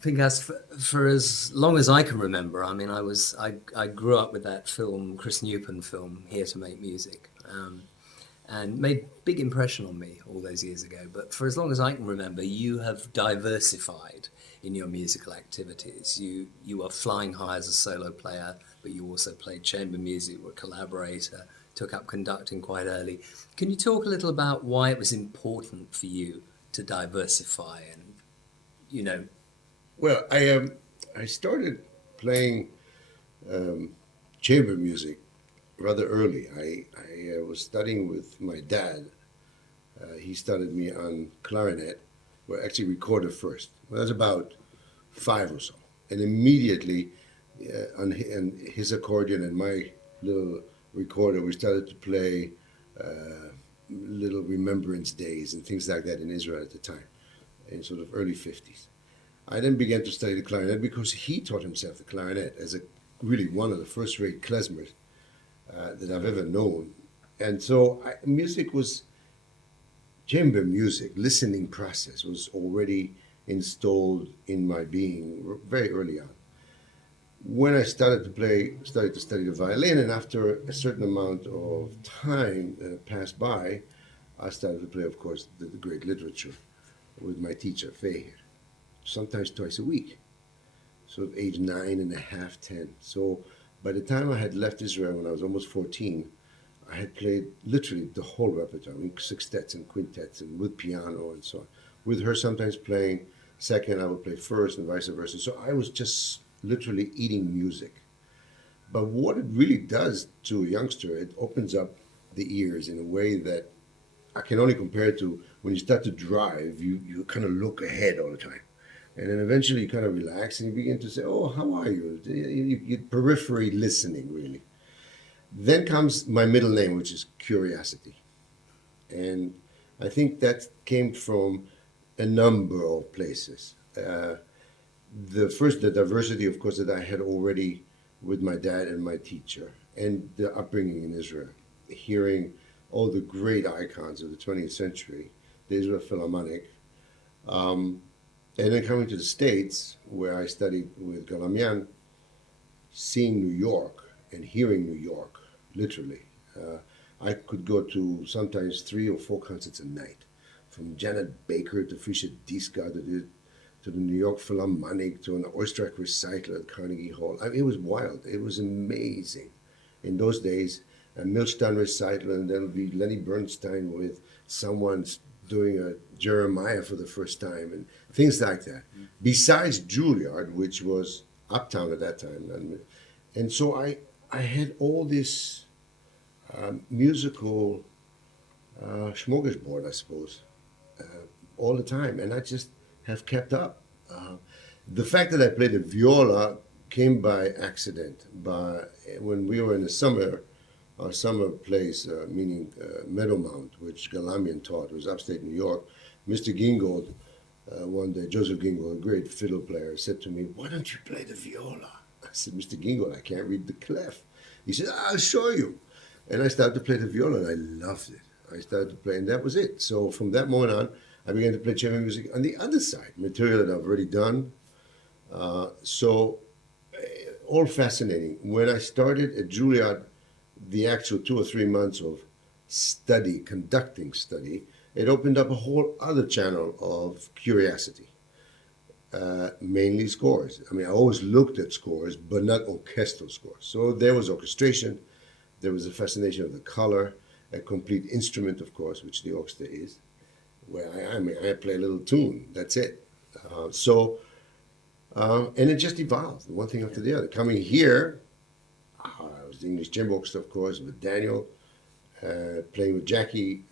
Pinchas, for as long as I can remember, I mean, I grew up with that film, Chris Newpon film, Here to Make Music, and made big impression on me all those years ago. But for as long as I can remember, you have diversified in your musical activities. You were flying high as a solo player, but you also played chamber music, were a collaborator, took up conducting quite early. Can you talk a little about why it was important for you to diversify and, you know, Well, I started playing chamber music rather early. I was studying with my dad. He started me on clarinet, well, actually recorded first. Well, I was about 5 or so. And immediately on his accordion and my little recorder, we started to play little remembrance days and things like that in Israel at the time, in sort of early 50s. I then began to study the clarinet because he taught himself the clarinet as a really one of the first-rate klezmers that I've ever known. And so music was, chamber music, listening process was already installed in my being very early on. When I started to study the violin, and after a certain amount of time passed by, I started to play, of course, the great literature with my teacher, Feher, sometimes twice a week, sort of age 9.5, 10. So by the time I had left Israel when I was almost 14, I had played literally the whole repertoire, I mean, sextets and quintets and with piano and so on. With her sometimes playing second, I would play first and vice versa. So I was just literally eating music. But what it really does to a youngster, it opens up the ears in a way that I can only compare it to when you start to drive, you kind of look ahead all the time. And then eventually you kind of relax and you begin to say, oh, how are you? You periphery listening, really. Then comes my middle name, which is Curiosity. And I think that came from a number of places. The diversity, of course, that I had already with my dad and my teacher, and the upbringing in Israel, hearing all the great icons of the 20th century, the Israel Philharmonic, and then coming to the States, where I studied with Galamian, seeing New York and hearing New York, literally. I could go to sometimes 3 or 4 concerts a night, from Janet Baker to Fischer Dieskau to the New York Philharmonic to an Oistrakh recital at Carnegie Hall. I mean, it was wild. It was amazing. In those days, a Milstein recital, and then would be Lenny Bernstein with someone doing a Jeremiah for the first time, and things like that. Besides Juilliard, which was uptown at that time. And so I had all this musical smorgasbord, I suppose, all the time, and I just have kept up. The fact that I played the viola came by accident. When we were in the summer, our summer place, meaning Meadowmount, which Galamian taught, was upstate New York. Mr. Gingold, one day, Joseph Gingold, a great fiddle player, said to me, "Why don't you play the viola?" I said, "Mr. Gingold, I can't read the clef." He said, "I'll show you." And I started to play the viola, and I loved it. I started to play, and that was it. So from that moment on, I began to play chamber music on the other side, material that I've already done. All fascinating. When I started at Juilliard, the actual 2 or 3 months of study, conducting study, it opened up a whole other channel of curiosity, mainly scores. I mean, I always looked at scores, but not orchestral scores. So there was orchestration, there was a fascination of the color, a complete instrument, of course, which the orchestra is, where I play a little tune, that's it. And it just evolved, one thing after the other. Coming here, I was the English Chamber Orchestra, of course, with Daniel, playing with Jackie,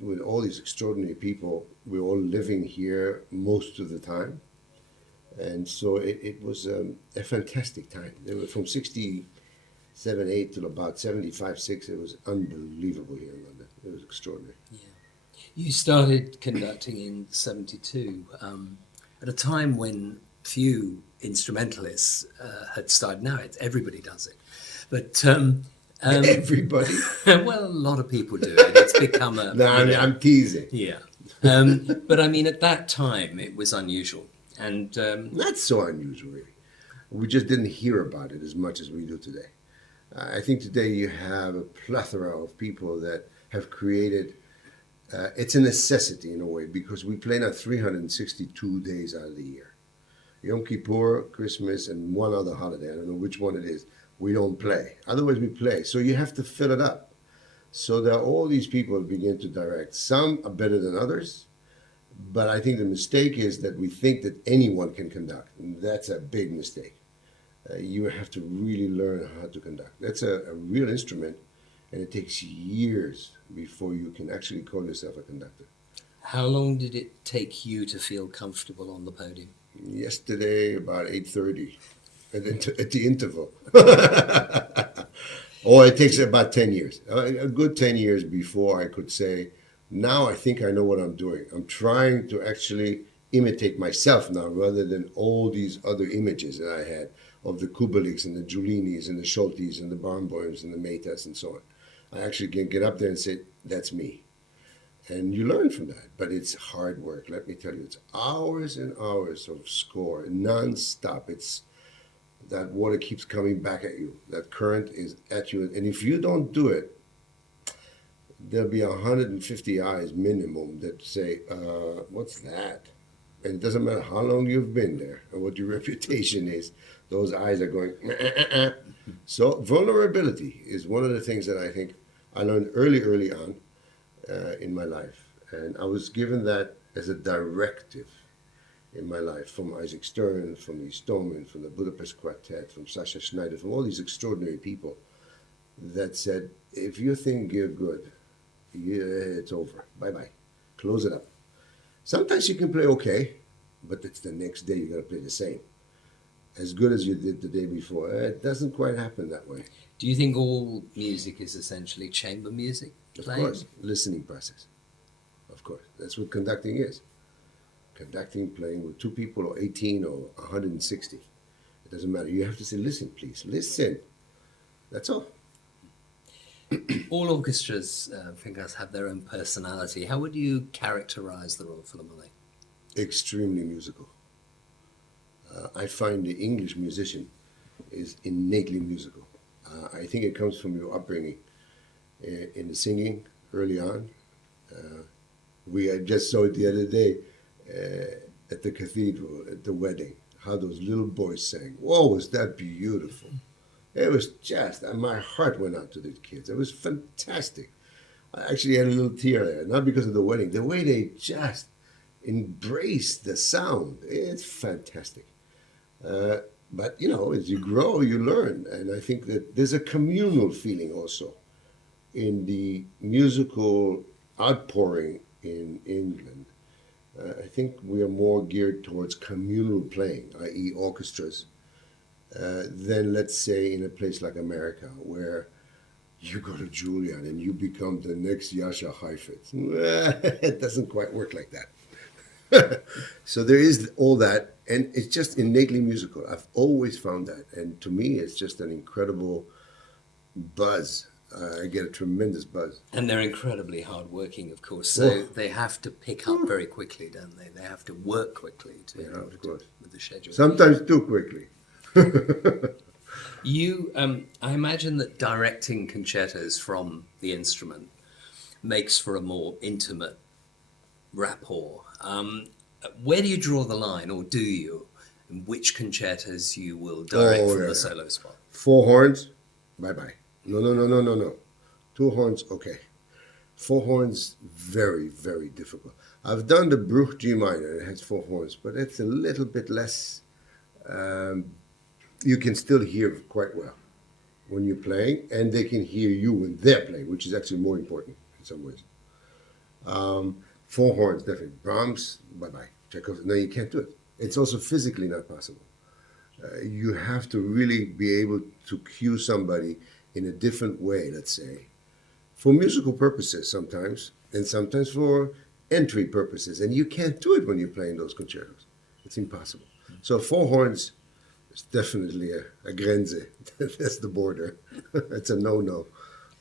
with all these extraordinary people. We were all living here most of the time. And so it was a fantastic time. They were from 67, 8 till about 75, 6. It was unbelievable here in London. It was extraordinary. Yeah. You started conducting in 72, at a time when few instrumentalists had started. Now everybody does it. But everybody? Well, a lot of people do it. It's become a... No, I'm teasing. Yeah. But I mean, at that time, it was unusual. And Not so unusual, really. We just didn't hear about it as much as we do today. I think today you have a plethora of people that have created. It's a necessity in a way because we play now 362 days out of the year. Yom Kippur, Christmas, and one other holiday. I don't know which one it is. We don't play. Otherwise, we play. So you have to fill it up. So there are all these people that begin to direct. Some are better than others. But I think the mistake is that we think that anyone can conduct. And that's a big mistake. You have to really learn how to conduct. That's a real instrument, and it takes years before you can actually call yourself a conductor. how long did it take you to feel comfortable on the podium? Yesterday, about 8:30, at the interval. Oh, it takes about 10 years. A good 10 years before I could say, now I think I know what I'm doing. I'm trying to actually imitate myself now rather than all these other images that I had of the Kubaliks and the Giulinis and the Scholtis and the Barnboims and the Metas and so on. I actually can get up there and say, that's me. And you learn from that, but it's hard work. Let me tell you, it's hours and hours of score, non-stop. It's that water keeps coming back at you. That current is at you. And if you don't do it, there'll be 150 eyes minimum that say, what's that? And it doesn't matter how long you've been there or what your reputation is. Those eyes are going, So vulnerability is one of the things that I think I learned early on in my life. And I was given that as a directive in my life from Isaac Stern, from Lee Stoneman, from the Budapest Quartet, from Sasha Schneider, from all these extraordinary people that said, if you think you're good, it's over. Bye-bye. Close it up. Sometimes you can play okay, but it's the next day you got to play the same. As good as you did the day before. It doesn't quite happen that way. Do you think all music is essentially chamber music? Of course, listening process. Of course, that's what conducting is. Conducting, playing with 2 people or 18 or 160. It doesn't matter. You have to say, listen, please, listen. That's all. All orchestras, Pinchas, have their own personality. How would you characterize the Royal Philharmonic? Extremely musical. I find the English musician is innately musical. I think it comes from your upbringing in the singing early on. I just saw it the other day at the cathedral, at the wedding, how those little boys sang. Whoa, was that beautiful. It was just, my heart went out to these kids. It was fantastic. I actually had a little tear there, not because of the wedding, the way they just embraced the sound. It's fantastic. But, as you grow, you learn. And I think that there's a communal feeling also in the musical outpouring in England. I think we are more geared towards communal playing, i.e. orchestras, than, let's say, in a place like America, where you go to Juilliard and you become the next Jascha Heifetz. It doesn't quite work like that. So there is all that, and it's just innately musical. I've always found that, and to me, it's just an incredible buzz. I get a tremendous buzz. And they're incredibly hardworking, of course, so they have to pick up very quickly, don't they? They have to work quickly with the schedule. Sometimes too quickly. You, I imagine that directing concertos from the instrument makes for a more intimate rapport. Where do you draw the line, or do you? In which concertos you will direct from the solo spot? 4 horns, bye-bye. No. 2 horns, okay. 4 horns, very, very difficult. I've done the Bruch G minor, it has 4 horns, but it's a little bit less. You can still hear quite well when you're playing, and they can hear you when they're playing, which is actually more important in some ways. 4 horns, definitely. Brahms, bye-bye. Chekhov, no, you can't do it. It's also physically not possible. You have to really be able to cue somebody in a different way, let's say, for musical purposes sometimes, and sometimes for entry purposes. And you can't do it when you're playing those concertos. It's impossible. So 4 horns is definitely a grenze. That's the border. It's a no-no.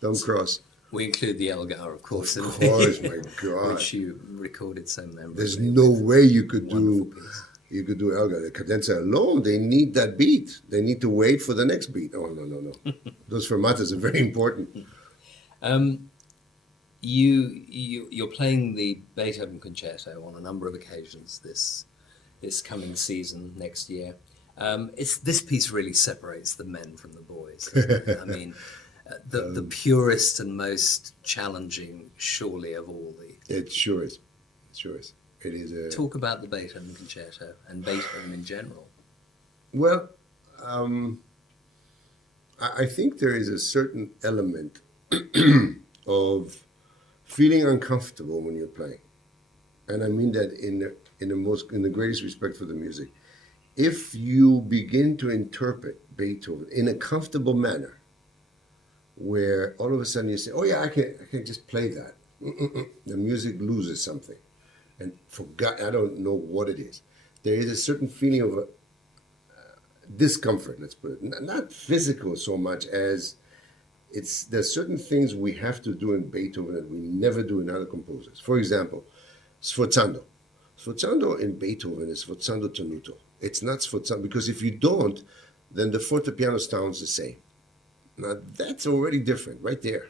Don't cross. We include the Elgar, of course. Of course, my God. Which you recorded so memorably. There's no way you could do You could do Elgar. The cadenza alone, they need that beat. They need to wait for the next beat. Oh, no, no, no. Those fermatas are very important. Um, you're playing the Beethoven concerto on a number of occasions this coming season next year. It's this piece really separates the men from the boys. I mean, the purest and most challenging, surely of all the. It sure is. It sure is. It is a... Talk about the Beethoven concerto and Beethoven in general. Well, I think there is a certain element of feeling uncomfortable when you're playing, and I mean that in the greatest respect for the music. If you begin to interpret Beethoven in a comfortable manner, where all of a sudden you say, "Oh yeah, I can just play that," the music loses something, and I don't know what it is. There is a certain feeling of discomfort. Let's put it not physical so much as there's certain things we have to do in Beethoven that we never do in other composers. For example, sforzando. Sforzando in Beethoven is sforzando tenuto. It's not sforzando, because if you don't, then the fortepiano sounds the same. Now that's already different right there.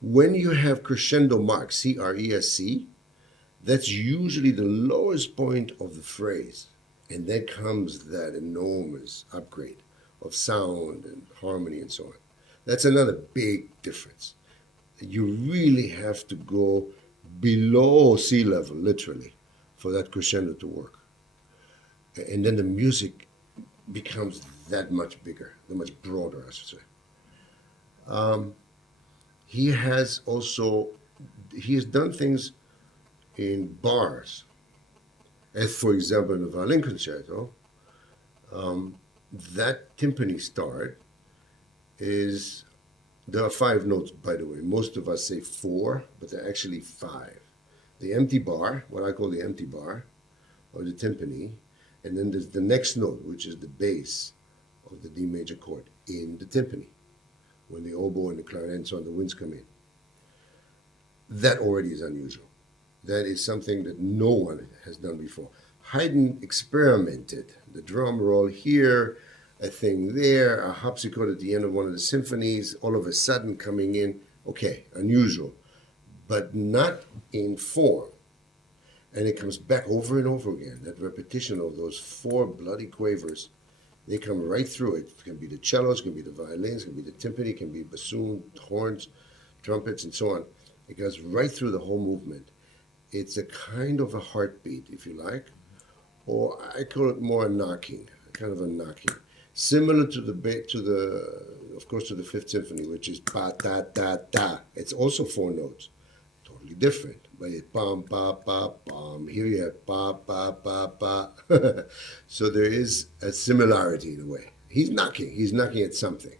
When you have crescendo mark, C-R-E-S-C, that's usually the lowest point of the phrase. And then comes that enormous upgrade of sound and harmony and so on. That's another big difference. You really have to go below sea level, literally, for that crescendo to work. And then the music becomes that much bigger, that much broader, I should say. He has done things in bars. As for example, in the violin concerto, that timpani start there are 5 notes, by the way. Most of us say 4, but they're actually 5. The empty bar, what I call the empty bar, or the timpani, and then there's the next note, which is the bass of the D major chord in the timpani, when the oboe and the clarinet and so on, the winds come in. That already is unusual. That is something that no one has done before. Haydn experimented. The drum roll here, a thing there, a harpsichord at the end of one of the symphonies, all of a sudden coming in. Okay, unusual, but not in form. And it comes back over and over again. That repetition of those 4 bloody quavers, they come right through it. It can be the cellos, it can be the violins, it can be the timpani, it can be bassoon, horns, trumpets, and so on. It goes right through the whole movement. It's a kind of a heartbeat, if you like, or I call it more a knocking, kind of a knocking, similar to of course, to the Fifth Symphony, which is ba da da da. It's also 4 notes, totally different, but it's bam ba ba bam. Here you have ba ba ba ba. So there is a similarity in a way. He's knocking at something.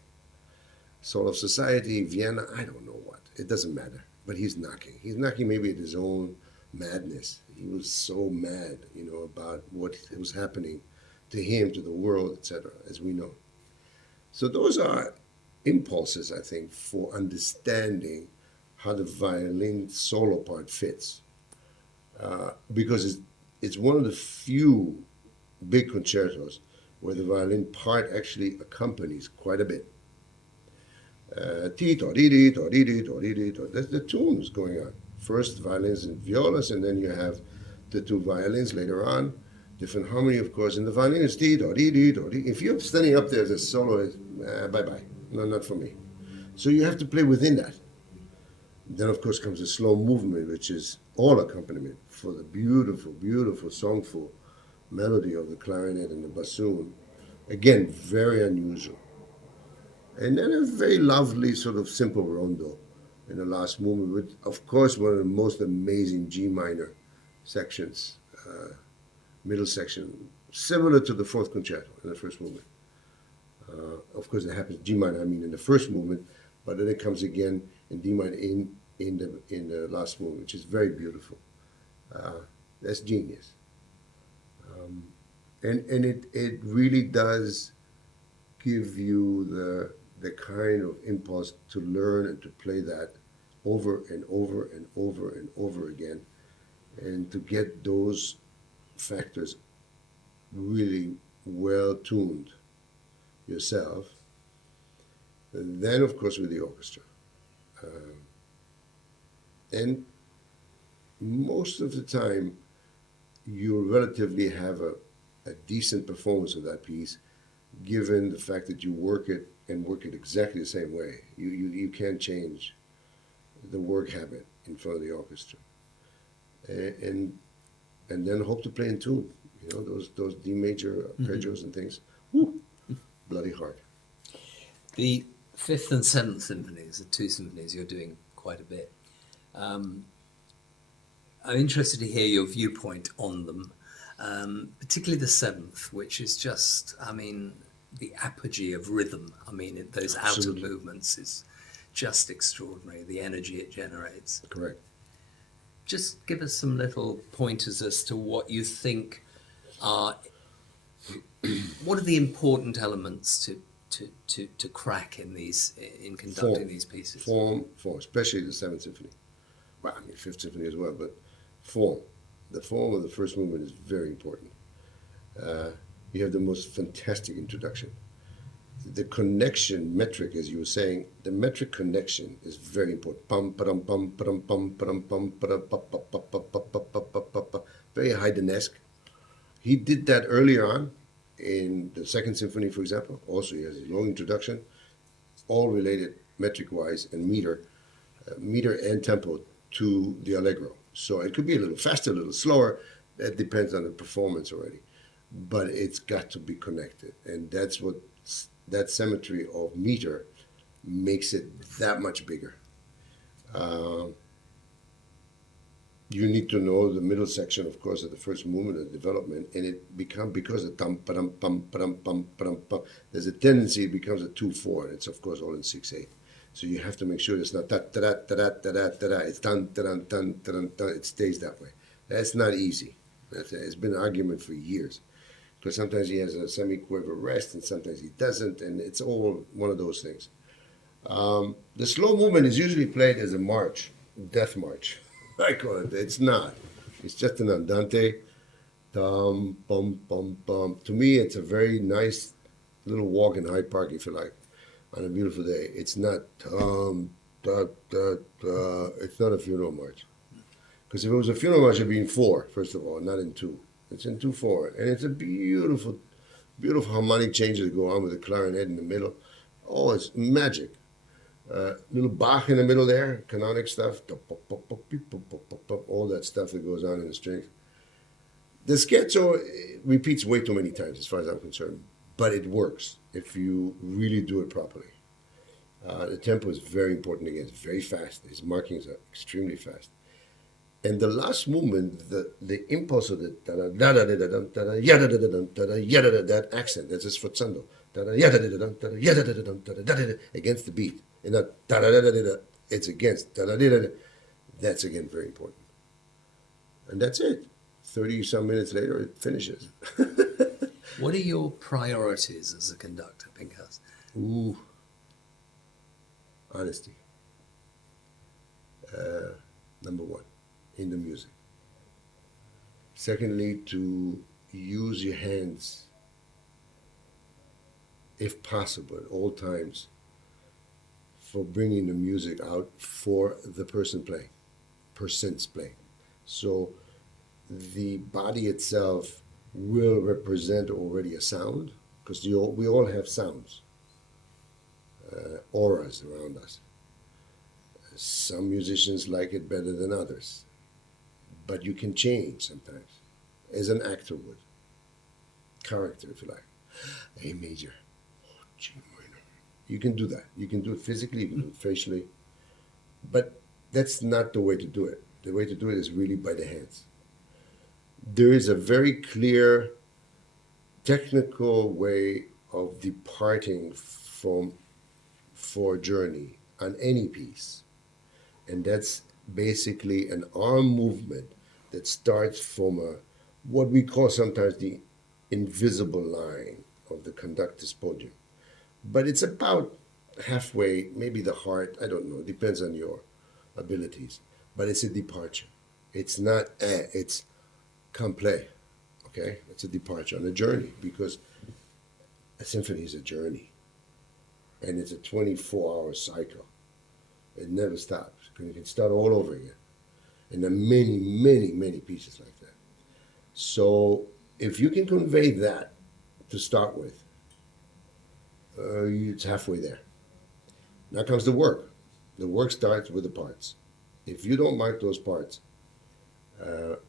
Soul of Society, Vienna, I don't know what. It doesn't matter. But he's knocking. He's knocking maybe at his own madness. He was so mad, about what was happening to him, to the world, etc., as we know. So those are impulses, I think, for understanding how the violin solo part fits. Because it's one of the few big concertos where the violin part actually accompanies quite a bit. That's the tunes going on. First violins and violas, and then you have the 2 violins later on. Different harmony, of course, and the violin is If you're standing up there as a soloist, bye-bye. No, not for me. So you have to play within that. Then, of course, comes the slow movement, which is all accompaniment for the beautiful, beautiful, songful melody of the clarinet and the bassoon. Again, very unusual. And then a very lovely sort of simple rondo in the last movement, with, of course, one of the most amazing G minor sections, middle section, similar to the 4th concerto in the first movement. Of course, it happens G minor, in the first movement, but then it comes again in D minor in the last movement, which is very beautiful. That's genius. And it really does give you the kind of impulse to learn and to play that over and over and over and over again, and to get those factors really well tuned yourself. And then, of course, with the orchestra. And most of the time, you'll relatively have a decent performance of that piece, given the fact that you work it and work it exactly the same way. You can't change the work habit in front of the orchestra. And then hope to play in tune. You know, those D major arpeggios and things. Woo, bloody hard. The fifth and seventh symphonies, the two symphonies, you're doing quite a bit. I'm interested to hear your viewpoint on them, particularly the seventh, which is just, I mean, the apogee of rhythm. I mean, those Absolutely. outer movements is just extraordinary, the energy it generates. Correct. Just give us some little pointers as to what you think are, what are the important elements to crack in conducting these pieces? Form, especially the Seventh Symphony. Well, I mean, Fifth Symphony as well, but form. The form of the first movement is very important. You have the most fantastic introduction. The connection metric, as you were saying, the metric connection is very important. Pum, pa-dum, pum, pa-dum, pum, pa-dum, pum, pa-dum, pa, pa, pa, pa, pa, pa, pa, pa, pa, pa. Very Haydn-esque. He did that earlier on in the Second Symphony, for example. Also, he has a long introduction, all related metric-wise and meter and tempo to the allegro. So it could be a little faster, a little slower. That depends on the performance already. But it's got to be connected. And that's what that symmetry of meter makes it that much bigger. You need to know the middle section, of course, of the first movement of development, and it becomes, because of pum, pum, pum, pum, pum, there's a tendency it becomes a 2/4, and it's of course all in 6/8. So you have to make sure it's not da da da da da da da da. It's dun dun dun dun dun. It stays that way. That's not easy. It's been an argument for years, because sometimes he has a semi-quiver rest, and sometimes he doesn't, and it's all one of those things. The slow movement is usually played as a march, death march. I call it. It's not. It's just an andante. Dum, bum, bum, bum. To me, it's a very nice little walk in Hyde Park, if you like, on a beautiful day. It's not da, da, da. It's not a funeral march. Because if it was a funeral march, it'd be in 4, first of all, not in 2. It's in 2/4. And it's a beautiful, beautiful harmonic changes that go on with the clarinet in the middle. Oh, it's magic. Little Bach in the middle there, canonic stuff, all that stuff that goes on in the strings. The scherzo repeats way too many times, as far as I'm concerned, but it works if you really do it properly. The tempo is very important again. It's very fast. His markings are extremely fast. And the last movement, the impulse of the that accent, that's a sforzando, against the beat. And that it's against. That's again very important. And that's it. 30 some minutes later, it finishes. What are your priorities as a conductor, Pinchas? Ooh. Honesty. Number one, in the music. Secondly, to use your hands, if possible, at all times, for bringing the music out for the person playing, persons playing. So the body itself will represent already a sound, because we all have sounds, auras around us. Some musicians like it better than others, but you can change sometimes, as an actor would. Character, if you like. A major, G minor. You can do that. You can do it physically, you can do it facially, but that's not the way to do it. The way to do it is really by the hands. There is a very clear technical way of departing for a journey on any piece. And that's basically an arm movement that starts from what we call sometimes the invisible line of the conductor's podium. But it's about halfway, maybe the heart, I don't know, it depends on your abilities. But it's a departure. It's not, it's come play. Okay, it's a departure on a journey, because a symphony is a journey, and it's a 24-hour cycle. It never stops. You can start all over again, and there are many, many, many pieces like that. So if you can convey that to start with, it's halfway there. Now comes the work. The work starts with the parts. If you don't mark those parts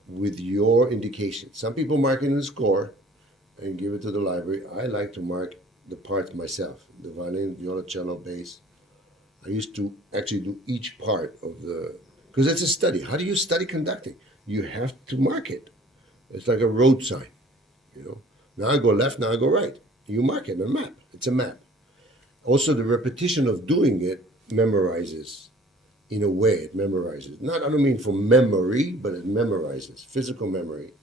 with your indication, some people mark it in the score and give it to the library. I like to mark the parts myself, the violin, viola, cello, bass. I used to actually do each part of the, because it's a study. How do you study conducting? You have to mark it. It's like a road sign, you know. Now I go left, now I go right. You mark it on a map. It's a map. Also, the repetition of doing it memorizes. In a way, it memorizes. Not, I don't mean for memory, but it memorizes, physical memory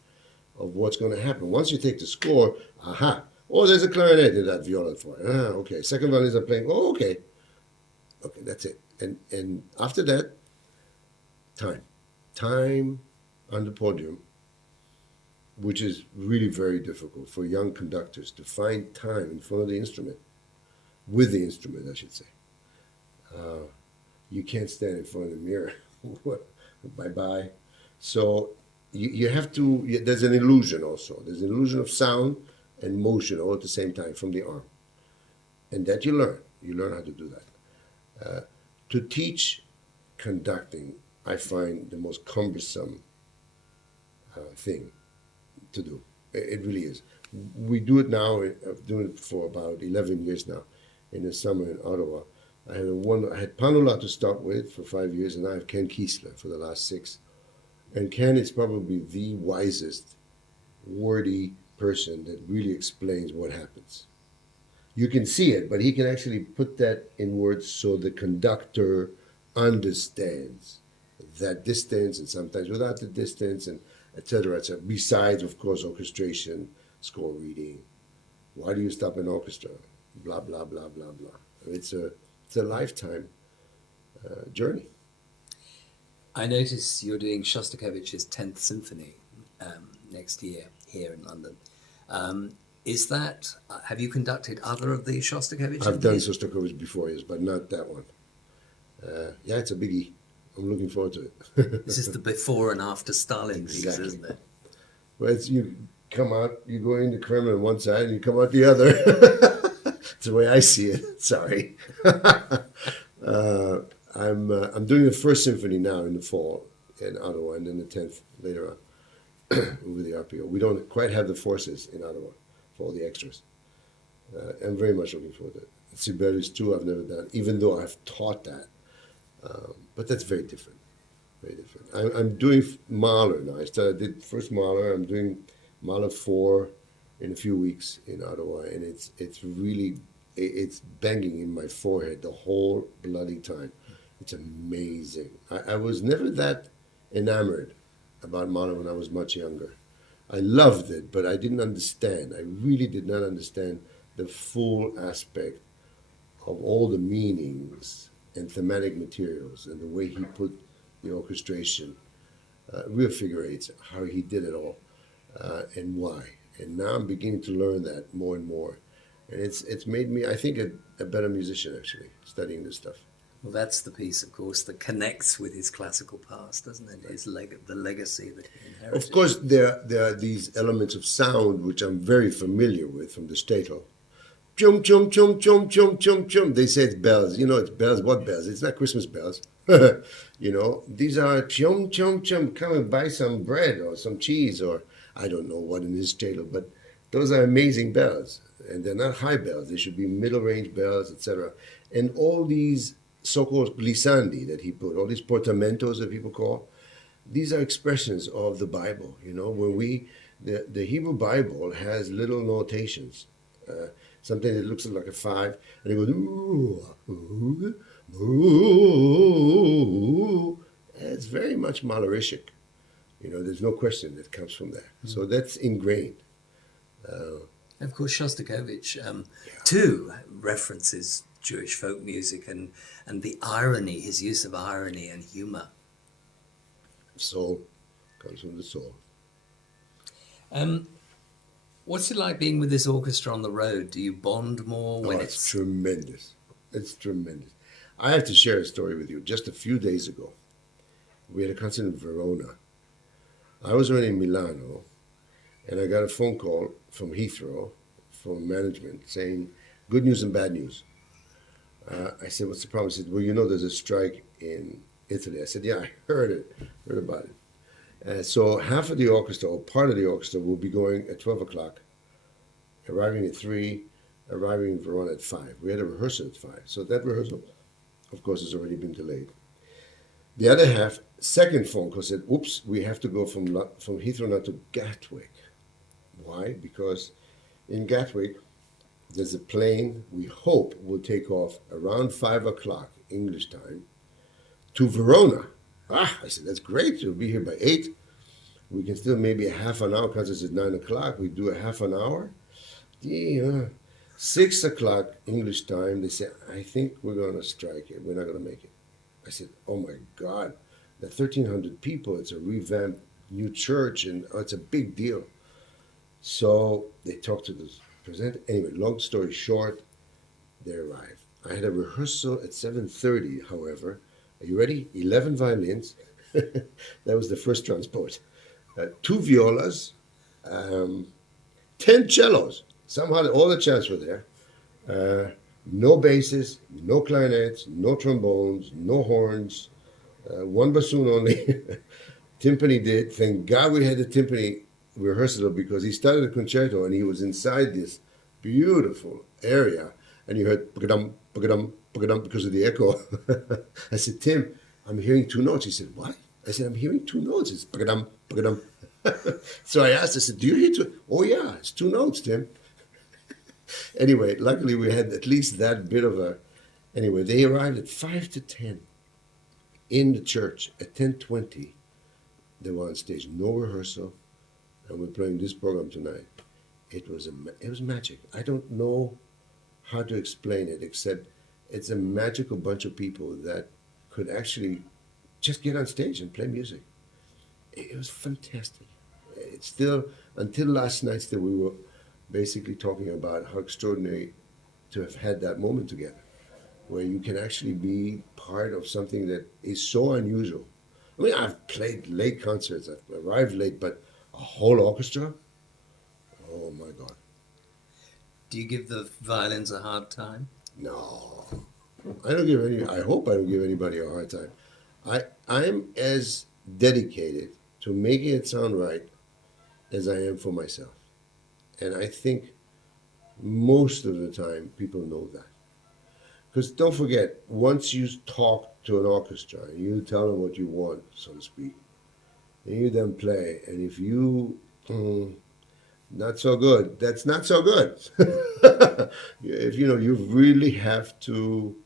of what's going to happen. Once you take the score, aha, oh, there's a clarinet in that viola for it. Ah, okay. Second violins are playing. Oh, okay. Okay, that's it. And after that, time on the podium, which is really very difficult for young conductors to find time in front of the instrument, with the instrument, I should say. You can't stand in front of the mirror. Bye-bye. So you have to, there's an illusion also. There's an illusion of sound and motion all at the same time from the arm. And that you learn. You learn how to do that. To teach conducting, I find the most cumbersome thing to do. It really is. We do it now. I've done it for about 11 years now. In the summer in Ottawa, I had Panula to start with for 5 years, and I have Ken Kiesler for the last 6. And Ken is probably the wisest, wordy person that really explains what happens. You can see it, but he can actually put that in words so the conductor understands that distance, and sometimes without the distance, and etc. etc. Besides, of course, orchestration, score reading. Why do you stop an orchestra? Blah blah blah blah blah. It's a lifetime journey. I notice you're doing Shostakovich's 10th Symphony next year here in London. Is that, have you conducted other of the Shostakovich? I've done Shostakovich before, yes, but not that one. Yeah, it's a biggie. I'm looking forward to it. This is the before and after Stalin piece, Exactly. isn't it? Well, you come out, you go into Kremlin on one side and you come out the other. That's the way I see it. Sorry. I'm doing the first symphony now in the fall in Ottawa, and then the 10th later on with the RPO. We don't quite have the forces in Ottawa for all the extras. I'm very much looking forward to it. Sibelius too, I've never done, even though I've taught that. But that's very different. Very different. I'm doing Mahler now. I did first Mahler. I'm doing Mahler 4 in a few weeks in Ottawa, and it's really banging in my forehead the whole bloody time. It's amazing. I was never that enamored about Mahler when I was much younger. I loved it, but I didn't understand. I really did not understand the full aspect of all the meanings and thematic materials and the way he put the orchestration, real figure eights, how he did it all, and why. And now I'm beginning to learn that more and more. And it's made me, I think, a better musician, actually, studying this stuff. Well, that's the piece, of course, that connects with his classical past, doesn't it? His the legacy that he inherited. Of course, there are these elements of sound which I'm very familiar with from the Statel. Chum, chum, chum, chum, chum, chum, chum. They say it's bells. You know, it's bells. What bells? It's not Christmas bells. You know, these are chum, chum, chum. Come and buy some bread or some cheese or I don't know what in this Statel, but those are amazing bells. And they're not high bells. They should be middle range bells, etc. And all these so-called glissandi that he put, all these portamentos that people call, these are expressions of the Bible. You know, when the Hebrew Bible has little notations. Something that looks like a 5, and it goes, ooh, ooh, ooh. It's very much Mahleristic. You know, there's no question that comes from there. Mm-hmm. So that's ingrained. Of course, Shostakovich too references Jewish folk music and the irony, his use of irony and humor. Soul comes from the soul. What's it like being with this orchestra on the road? Do you bond more Oh, when it's it's... tremendous. It's tremendous. I have to share a story with you. Just a few days ago, we had a concert in Verona. I was already in Milano, and I got a phone call from Heathrow, from management, saying, good news and bad news. I said, what's the problem? He said, well, you know there's a strike in Italy. I said, yeah, I heard about it. So half of the orchestra, or part of the orchestra, will be going at 12 o'clock, arriving at 3, arriving in Verona at 5. We had a rehearsal at 5. So that rehearsal, of course, has already been delayed. The other half, second phone call said, oops, we have to go from Heathrow now to Gatwick. Why? Because in Gatwick, there's a plane we hope will take off around 5 o'clock English time to Verona. I said, that's great. We'll be here by 8. We can still maybe a half an hour, because it's at 9 o'clock. We do a half an hour. Yeah. 6 o'clock English time, they said, I think we're going to strike it. We're not going to make it. I said, oh my God, the 1,300 people, it's a revamped new church, and it's a big deal. So they talked to the presenter. Anyway, long story short, they arrived. I had a rehearsal at 7:30, however. Are you ready? 11 violins. That was the first transport. 2 violas, 10 cellos. Somehow all the cellos were there. No basses, no clarinets, no trombones, no horns, 1 bassoon only. Timpani did. Thank God we had the timpani rehearsal, because he started a concerto and he was inside this beautiful area, and you heard ba-dum, ba-dum, ba-dum because of the echo. I said, Tim, I'm hearing 2 notes. He said, what? I said, I'm hearing 2 notes. It's ba-dum, ba-dum. So I asked, I said, do you hear 2? Oh yeah, it's 2 notes, Tim. Anyway, luckily we had at least that bit of a... Anyway, they arrived at 5 to 10 in the church. At 10:20, they were on stage. No rehearsal, and we're playing this program tonight. It was magic. I don't know how to explain it, except it's a magical bunch of people that could actually just get on stage and play music. It was fantastic. It's still, until last night, still we were basically talking about how extraordinary to have had that moment together, where you can actually be part of something that is so unusual. I mean, I've played late concerts, I've arrived late, but a whole orchestra? Oh my God. Do you give the violins a hard time? No. I hope I don't give anybody a hard time. I'm as dedicated to making it sound right as I am for myself. And I think most of the time people know that. Because don't forget, once you talk to an orchestra and you tell them what you want, so to speak, and you then play, and if you, not so good, that's not so good. If you really have to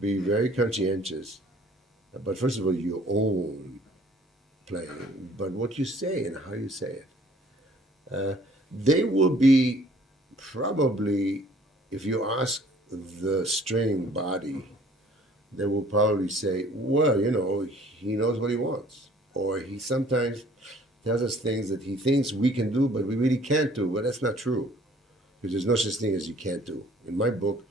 be very conscientious. But first of all, your own playing, but what you say and how you say it. They will be probably, if you ask the string body, they will probably say, well, he knows what he wants. Or he sometimes tells us things that he thinks we can do, but we really can't do. Well, that's not true. Because there's no such thing as you can't do. In my book,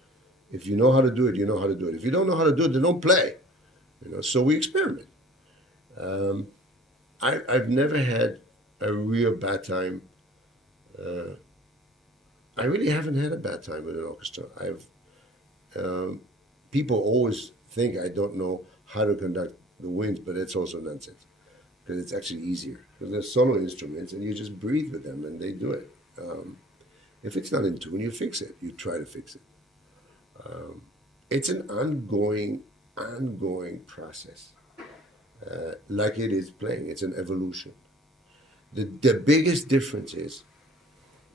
if you know how to do it, you know how to do it. If you don't know how to do it, then don't play. So we experiment. I've never had a real bad time. I really haven't had a bad time with an orchestra. People always think I don't know how to conduct the winds, but that's also nonsense, because it's actually easier. Because they're solo instruments, and you just breathe with them, and they do it. If it's not in tune, you fix it. You try to fix it. It's an ongoing process, like it is playing. It's an evolution. The biggest difference is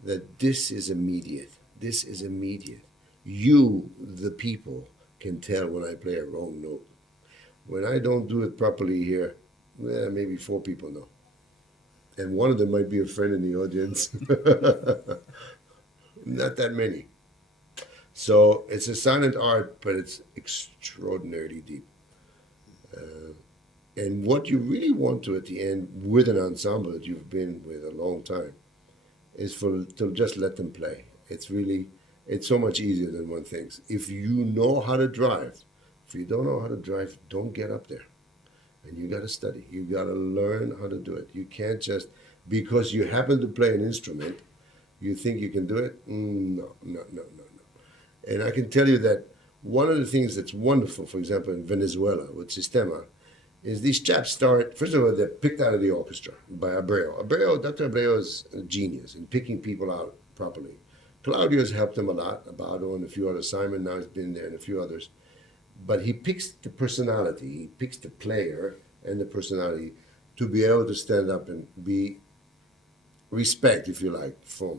that this is immediate. This is immediate. You, the people, can tell when I play a wrong note. When I don't do it properly here, maybe 4 people know. And one of them might be a friend in the audience. Not that many. So it's a silent art, but it's extraordinarily deep. And what you really want to at the end with an ensemble that you've been with a long time is to just let them play. It's so much easier than one thinks. If you know how to drive, if you don't know how to drive, don't get up there. And you got to study. You got to learn how to do it. You can't just, because you happen to play an instrument, you think you can do it? No, no, no, no, no. And I can tell you that one of the things that's wonderful, for example, in Venezuela with Sistema, is these chaps start, first of all, they're picked out of the orchestra by Abreu. Dr. Abreu is a genius in picking people out properly. Claudio's helped him a lot, Abado and a few others. Simon now has been there and a few others. But he picks the personality, he picks the player and the personality to be able to stand up and be respect, if you like, for.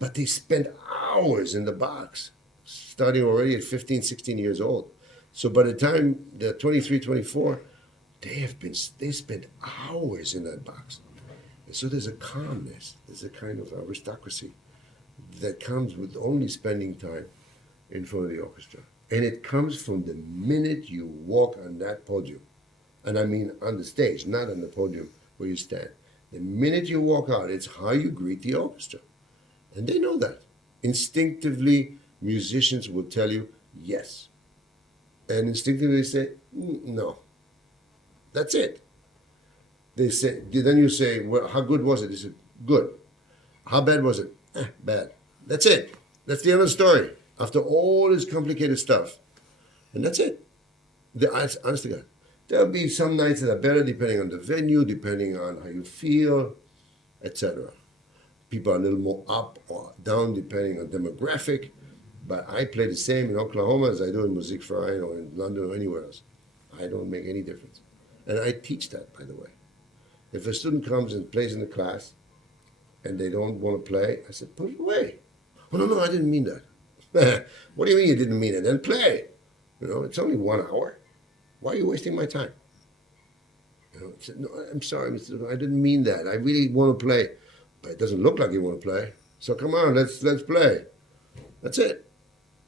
But they spend hours in the box, starting already at 15, 16 years old. So by the time they're 23, 24, they spent hours in that box. And so there's a calmness, there's a kind of aristocracy that comes with only spending time in front of the orchestra. And it comes from the minute you walk on that podium. And I mean on the stage, not on the podium where you stand. The minute you walk out, it's how you greet the orchestra. And they know that. Instinctively, musicians will tell you, yes. And instinctively they say, no. That's it. They say, then you say, well, how good was it? They said, good. How bad was it? Bad. That's it. That's the end of the story. After all this complicated stuff. And that's it. Honest to God. There'll be some nights that are better depending on the venue, depending on how you feel, etc. People are a little more up or down depending on demographic. But I play the same in Oklahoma as I do in Musikverein or in London or anywhere else. I don't make any difference. And I teach that, by the way. If a student comes and plays in the class and they don't want to play, I said, put it away. Oh, no, I didn't mean that. What do you mean you didn't mean it? Then play. You know, it's only 1 hour. Why are you wasting my time? You know, I said, no, I'm sorry, Mr. I didn't mean that. I really want to play. But it doesn't look like you want to play. So come on, let's play. That's it.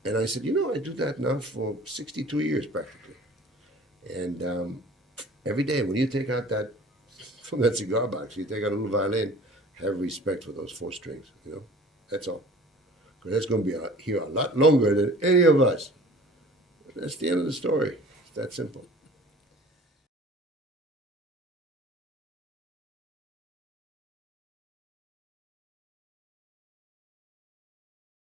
And I said, you know, I do that now for 62 years practically. And every day when you take out that, from that cigar box, you take out a little violin, have respect for those 4 strings, you know. That's all. Because that's going to be here a lot longer than any of us. That's the end of the story. It's that simple.